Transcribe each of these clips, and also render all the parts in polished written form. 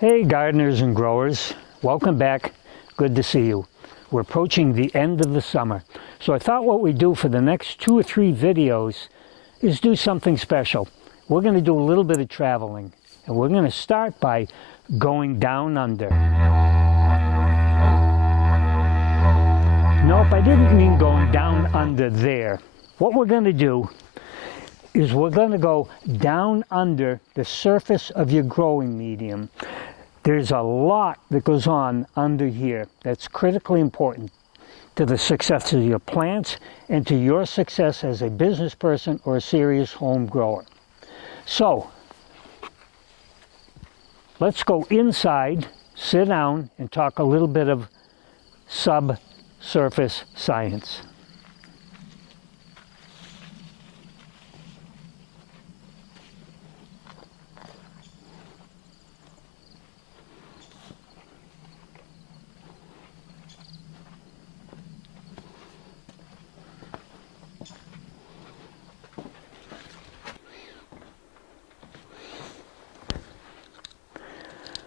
Hey gardeners and growers, welcome back. Good to see you. We're approaching the end of the summer, so I thought what we'd do for the next 2 or 3 videos is do something special. We're going to do a little bit of traveling, and we're going to start by going down under. Nope, I didn't mean going down under there. What we're going to do is we're going to go down under the surface of your growing medium. There's a lot that goes on under here that's critically important to the success of your plants and to your success as a business person or a serious home grower. So, let's go inside, sit down, and talk a little bit of subsurface science.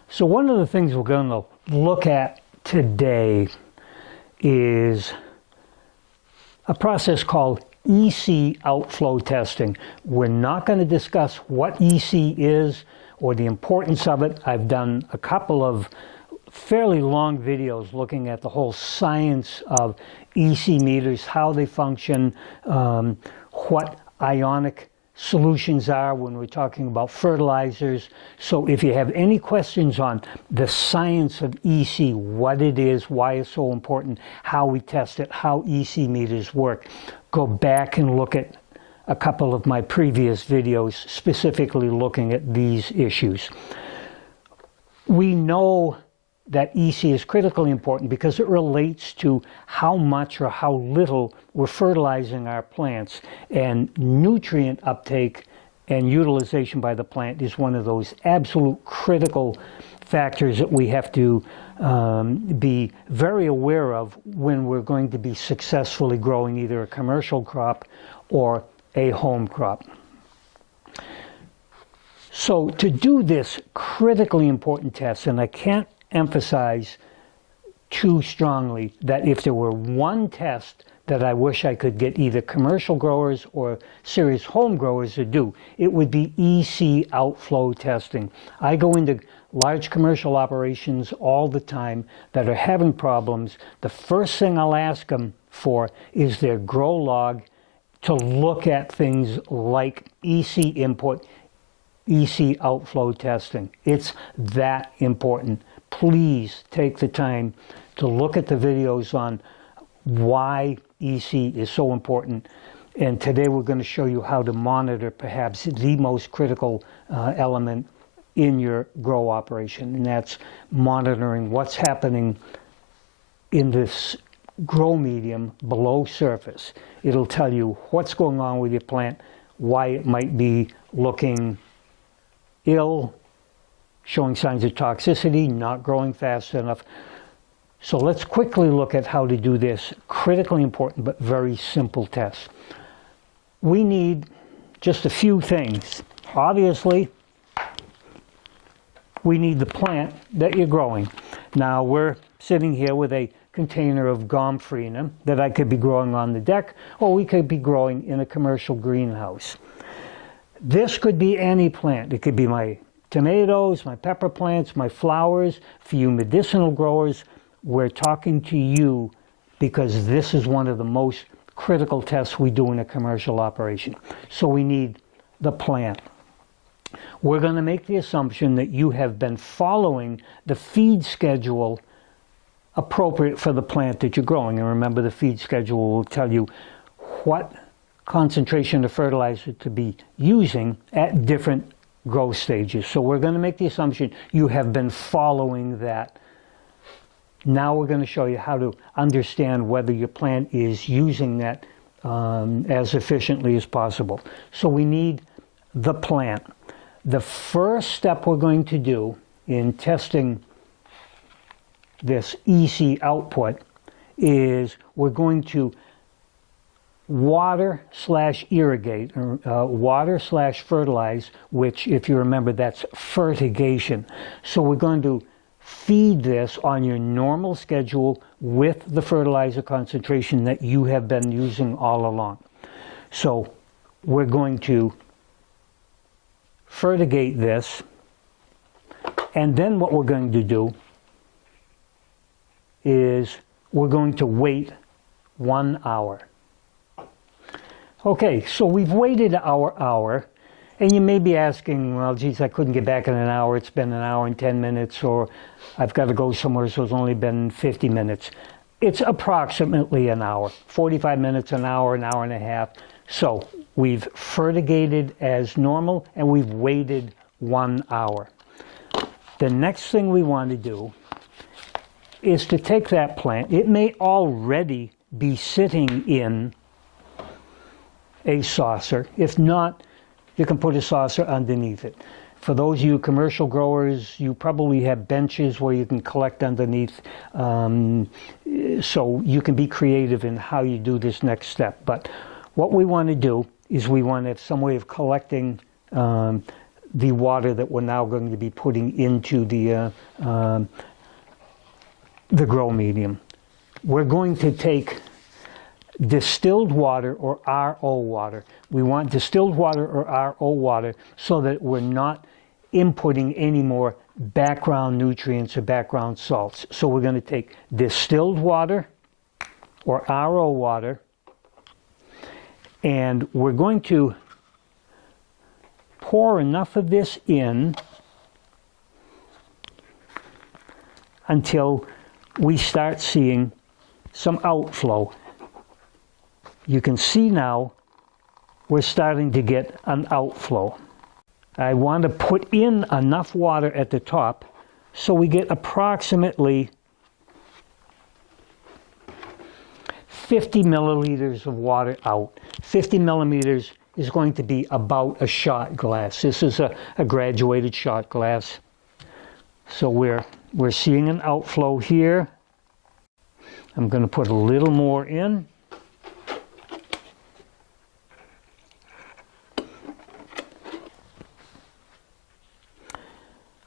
So one of the things we're going to look at today is a process called EC outflow testing. We're not going to discuss what EC is or the importance of it. I've done a couple of fairly long videos looking at the whole science of EC meters, how they function, what ionic solutions are when we're talking about fertilizers. So if you have any questions on the science of EC, what it is, why it's so important, how we test it, how EC meters work, go back and look at a couple of my previous videos specifically looking at these issues. We know that EC is critically important because it relates to how much or how little we're fertilizing our plants, and nutrient uptake and utilization by the plant is one of those absolute critical factors that we have to be very aware of when we're going to be successfully growing either a commercial crop or a home crop. So to do this critically important test, and I can't emphasize too strongly that if there were one test that I wish I could get either commercial growers or serious home growers to do, it would be EC outflow testing. I go into large commercial operations all the time that are having problems. The first thing I'll ask them for is their grow log to look at things like EC input, EC outflow testing. It's that important. Please take the time to look at the videos on why EC is so important. And today we're going to show you how to monitor perhaps the most critical element in your grow operation, and that's monitoring what's happening in this grow medium below surface. It'll tell you what's going on with your plant, why it might be looking ill, showing signs of toxicity, not growing fast enough. So let's quickly look at how to do this critically important but very simple test. We need just a few things. Obviously, we need the plant that you're growing. Now we're sitting here with a container of gomphrena that I could be growing on the deck, or we could be growing in a commercial greenhouse. This could be any plant. It could be my tomatoes, my pepper plants, my flowers. For you medicinal growers, we're talking to you because this is one of the most critical tests we do in a commercial operation. So we need the plant. We're going to make the assumption that you have been following the feed schedule appropriate for the plant that you're growing. And remember, the feed schedule will tell you what concentration of fertilizer to be using at different growth stages. So we're going to make the assumption you have been following that. Now we're going to show you how to understand whether your plant is using that as efficiently as possible. So we need the plant. The first step we're going to do in testing this EC output is we're going to water slash irrigate, water slash fertilize, which if you remember that's fertigation. So we're going to feed this on your normal schedule with the fertilizer concentration that you have been using all along. So we're going to fertigate this, and then what we're going to do is we're going to wait 1 hour. Okay, so we've waited our hour, and you may be asking, well, geez, I couldn't get back in an hour. It's been an hour and 10 minutes, or I've got to go somewhere, so it's only been 50 minutes. It's approximately an hour, 45 minutes, an hour and a half. So we've fertigated as normal, and we've waited 1 hour. The next thing we want to do is to take that plant. It may already be sitting in a saucer. If not, you can put a saucer underneath it. For those of you commercial growers, you probably have benches where you can collect underneath, so you can be creative in how you do this next step. But what we want to do is we want to have some way of collecting the water that we're now going to be putting into the grow medium. We're going to take distilled water or RO water. We want distilled water or RO water so that we're not inputting any more background nutrients or background salts. So we're going to take distilled water or RO water, and we're going to pour enough of this in until we start seeing some outflow. You can see now we're starting to get an outflow. I want to put in enough water at the top so we get approximately 50 milliliters of water out. 50 millimeters is going to be about a shot glass. This is a graduated shot glass. So we're seeing an outflow here. I'm going to put a little more in.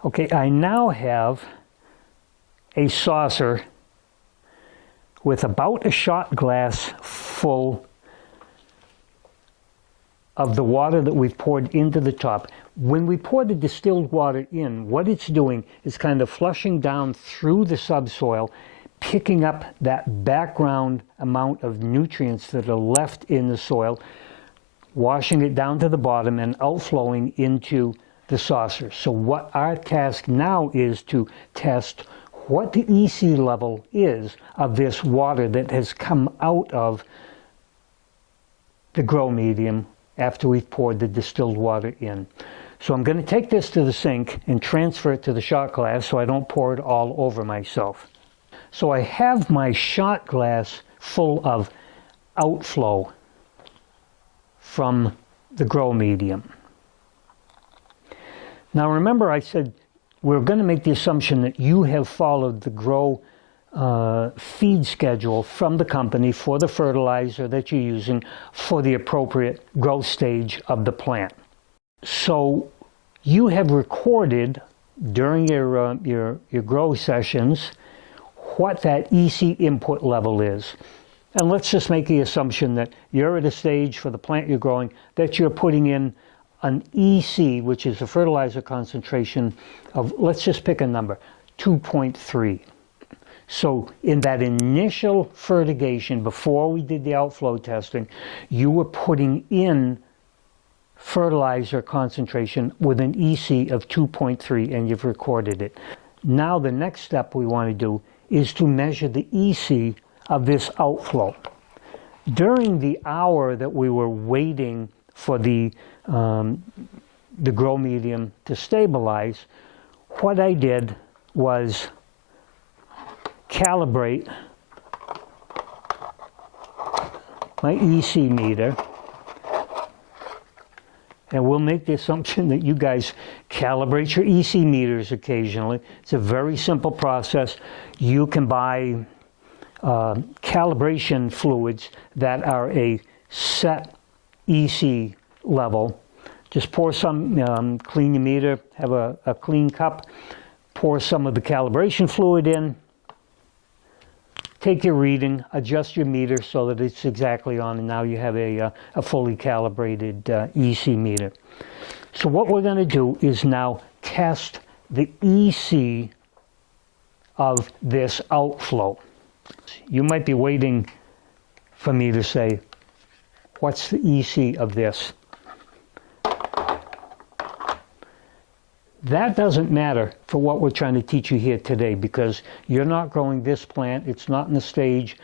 Okay, I now have a saucer with about a shot glass full of the water that we've poured into the top. When we pour the distilled water in, what it's doing is kind of flushing down through the subsoil, picking up that background amount of nutrients that are left in the soil, washing it down to the bottom and outflowing into the saucer. So what our task now is to test what the EC level is of this water that has come out of the grow medium after we've poured the distilled water in. So I'm going to take this to the sink and transfer it to the shot glass so I don't pour it all over myself. So I have my shot glass full of outflow from the grow medium. Now remember, I said we're going to make the assumption that you have followed the grow feed schedule from the company for the fertilizer that you're using for the appropriate growth stage of the plant. So you have recorded during your grow sessions what that EC input level is. And let's just make the assumption that you're at a stage for the plant you're growing that you're putting in an EC, which is a fertilizer concentration of, let's just pick a number, 2.3. So in that initial fertigation, before we did the outflow testing, you were putting in fertilizer concentration with an EC of 2.3, and you've recorded it. Now the next step we want to do is to measure the EC of this outflow. During the hour that we were waiting for the grow medium to stabilize, what I did was calibrate my EC meter, and we'll make the assumption that you guys calibrate your EC meters occasionally. It's a very simple process. You can buy calibration fluids that are a set EC level. Just pour some, clean your meter, have a clean cup, pour some of the calibration fluid in, take your reading, adjust your meter so that it's exactly on, and now you have a fully calibrated EC meter. So what we're going to do is now test the EC of this outflow. You might be waiting for me to say, what's the EC of this? That doesn't matter for what we're trying to teach you here today, because you're not growing this plant. It's not in the stage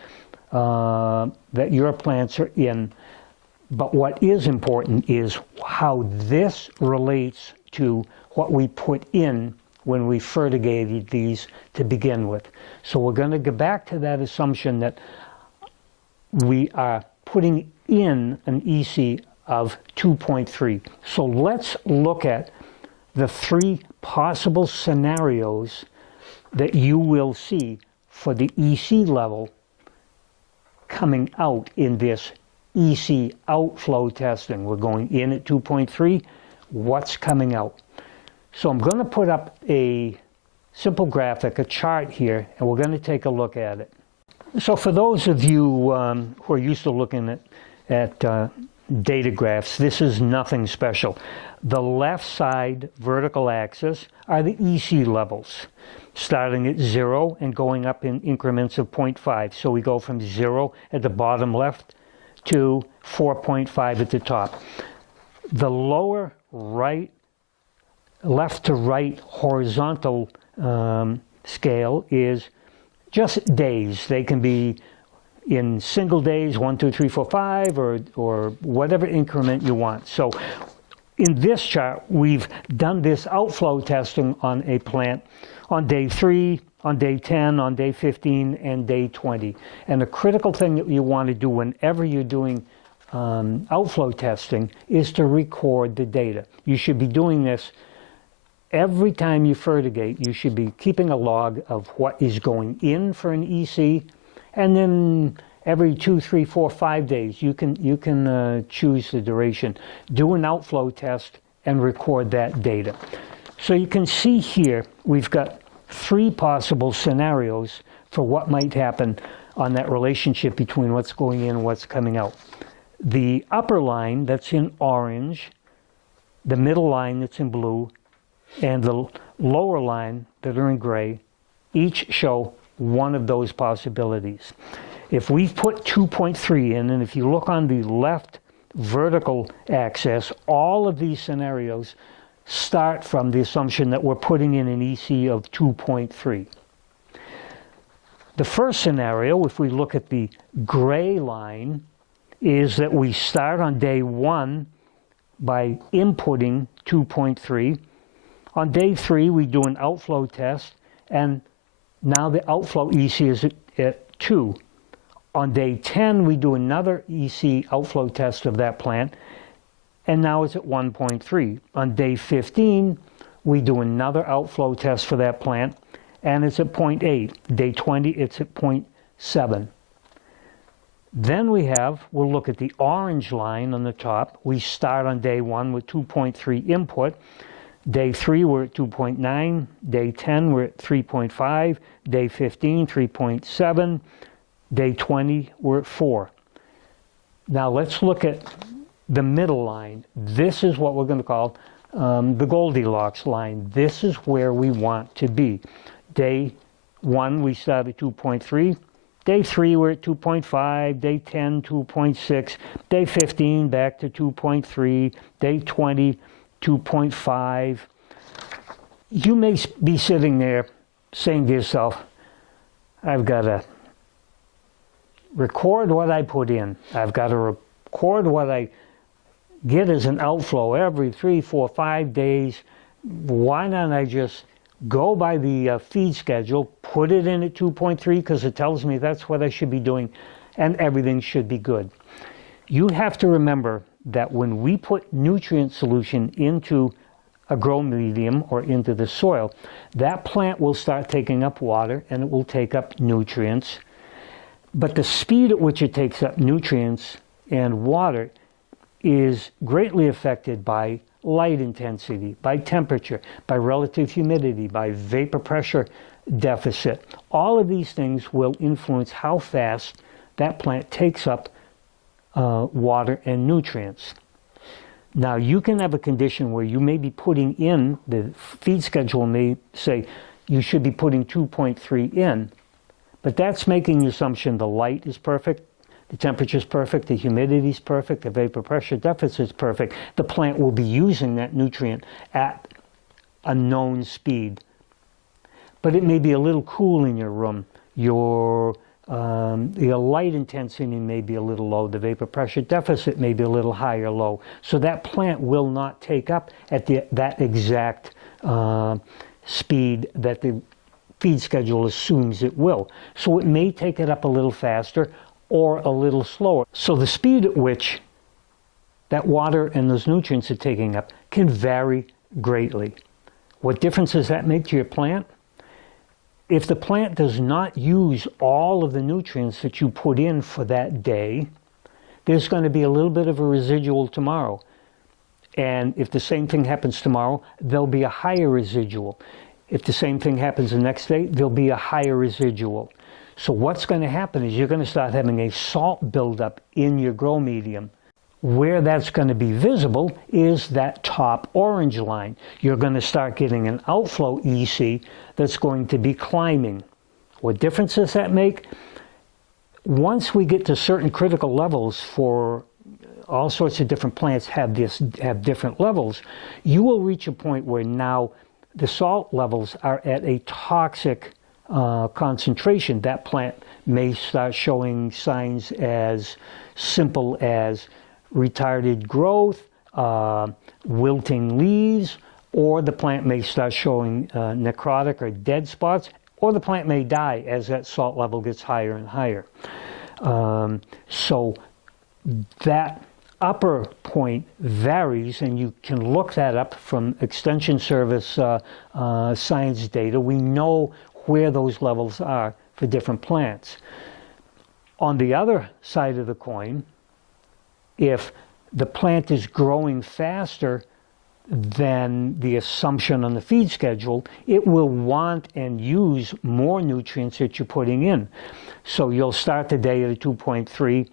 that your plants are in. But what is important is how this relates to what we put in when we fertigated these to begin with. So we're going to go back to that assumption that we are putting in an EC of 2.3. So let's look at the 3 possible scenarios that you will see for the EC level coming out in this EC outflow testing. We're going in at 2.3. What's coming out? So I'm going to put up a simple graphic, a chart here, and we're going to take a look at it. So for those of you who are used to looking at data graphs, this is nothing special. The left side vertical axis are the EC levels, starting at 0 and going up in increments of 0.5. So we go from 0 at the bottom left to 4.5 at the top. The lower right, left to right horizontal scale is just days. They can be in single days, 1, 2, 3, 4, 5, or whatever increment you want. So in this chart, we've done this outflow testing on a plant on day 3, on day 10, on day 15, and day 20. And the critical thing that you want to do whenever you're doing outflow testing is to record the data. You should be doing this every time you fertigate. You should be keeping a log of what is going in for an EC, and then every 2, 3, 4, 5 days you can choose the duration. Do an outflow test and record that data. So you can see here we've got 3 possible scenarios for what might happen on that relationship between what's going in and what's coming out. The upper line that's in orange, the middle line that's in blue, and the lower line that are in gray, each show one of those possibilities. If we've put 2.3 in, and if you look on the left vertical axis, all of these scenarios start from the assumption that we're putting in an EC of 2.3. The first scenario, if we look at the gray line, is that we start on day 1 by inputting 2.3. On day 3, we do an outflow test, and now the outflow EC is at 2. On day 10, we do another EC outflow test of that plant, and now it's at 1.3. On day 15, we do another outflow test for that plant, and it's at 0.8. Day 20, it's at 0.7. Then we'll look at the orange line on the top. We start on day 1 with 2.3 input. Day 3, we're at 2.9. Day 10, we're at 3.5. Day 15, 3.7. Day 20, we're at 4. Now let's look at the middle line. This is what we're going to call the Goldilocks line. This is where we want to be. Day 1, we start at 2.3. Day 3, we're at 2.5. Day 10, 2.6. Day 15, back to 2.3. Day 20, 2.5. You may be sitting there saying to yourself, I've got to record what I put in. I've got to record what I get as an outflow every 3, 4, 5 days. Why don't I just go by the feed schedule, put it in at 2.3 because it tells me that's what I should be doing, and everything should be good. You have to remember that when we put nutrient solution into a grow medium or into the soil, that plant will start taking up water and it will take up nutrients. But the speed at which it takes up nutrients and water is greatly affected by light intensity, by temperature, by relative humidity, by vapor pressure deficit. All of these things will influence how fast that plant takes up water and nutrients. Now, you can have a condition where you may be putting in, the feed schedule may say you should be putting 2.3 in, but that's making the assumption the light is perfect, the temperature is perfect, the humidity is perfect, the vapor pressure deficit is perfect. The plant will be using that nutrient at a known speed. But it may be a little cool in your room. Your light intensity may be a little low. The vapor pressure deficit may be a little high or low. So that plant will not take up at that exact speed that the feed schedule assumes it will. So it may take it up a little faster or a little slower. So the speed at which that water and those nutrients are taking up can vary greatly. What difference does that make to your plant? If the plant does not use all of the nutrients that you put in for that day, there's going to be a little bit of a residual tomorrow. And if the same thing happens tomorrow, there'll be a higher residual. If the same thing happens the next day, there'll be a higher residual. So what's going to happen is you're going to start having a salt buildup in your grow medium. Where that's going to be visible is that top orange line. You're going to start getting an outflow EC that's going to be climbing. What difference does that make? Once we get to certain critical levels, for all sorts of different plants have different levels, you will reach a point where now the salt levels are at a toxic concentration. That plant may start showing signs as simple as retarded growth, wilting leaves, or the plant may start showing necrotic or dead spots, or the plant may die as that salt level gets higher and higher. So that upper point varies, and you can look that up from Extension Service science data. We know where those levels are for different plants. On the other side of the coin, if the plant is growing faster than the assumption on the feed schedule, it will want and use more nutrients that you're putting in. So you'll start the day at a 2.3,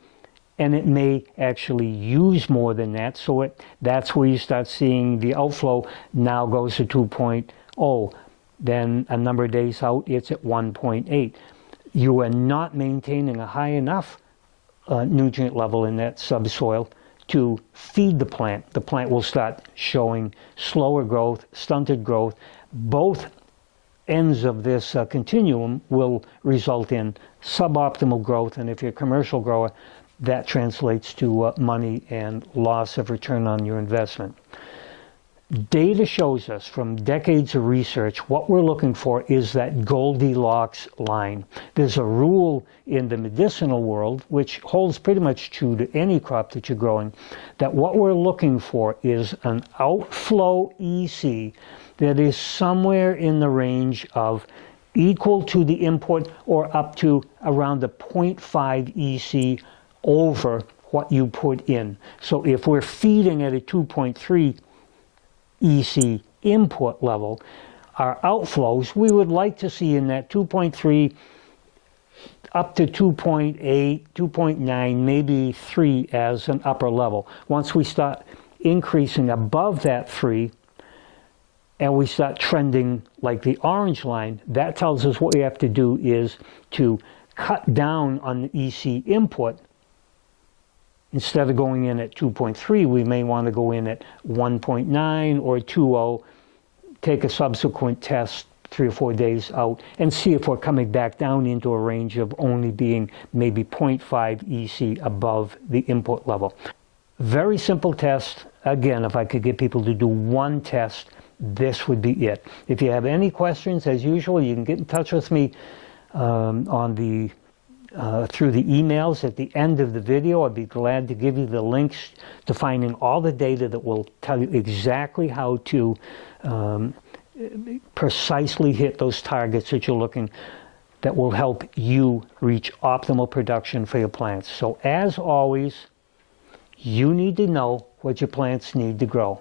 and it may actually use more than that. So that's where you start seeing the outflow now goes to 2.0. Then a number of days out, it's at 1.8. You are not maintaining a high enough nutrient level in that subsoil to feed the plant. The plant will start showing slower growth, stunted growth. Both ends of this continuum will result in suboptimal growth, and if you're a commercial grower, that translates to money and loss of return on your investment. Data shows us from decades of research what we're looking for is that Goldilocks line. There's a rule in the medicinal world, which holds pretty much true to any crop that you're growing, that what we're looking for is an outflow EC that is somewhere in the range of equal to the input or up to around the 0.5 EC over what you put in. So if we're feeding at a 2.3 EC input level, our outflows we would like to see in that 2.3 up to 2.8, 2.9, maybe 3 as an upper level. Once we start increasing above that 3 and we start trending like the orange line, that tells us what we have to do is to cut down on the EC input. Instead of going in at 2.3, we may want to go in at 1.9 or 2.0, take a subsequent test 3 or 4 days out, and see if we're coming back down into a range of only being maybe 0.5 EC above the input level. Very simple test. Again, if I could get people to do one test, this would be it. If you have any questions, as usual, you can get in touch with me through the emails at the end of the video. I'd be glad to give you the links to finding all the data that will tell you exactly how to precisely hit those targets that you're looking, that will help you reach optimal production for your plants. So as always, You need to know what your plants need to grow.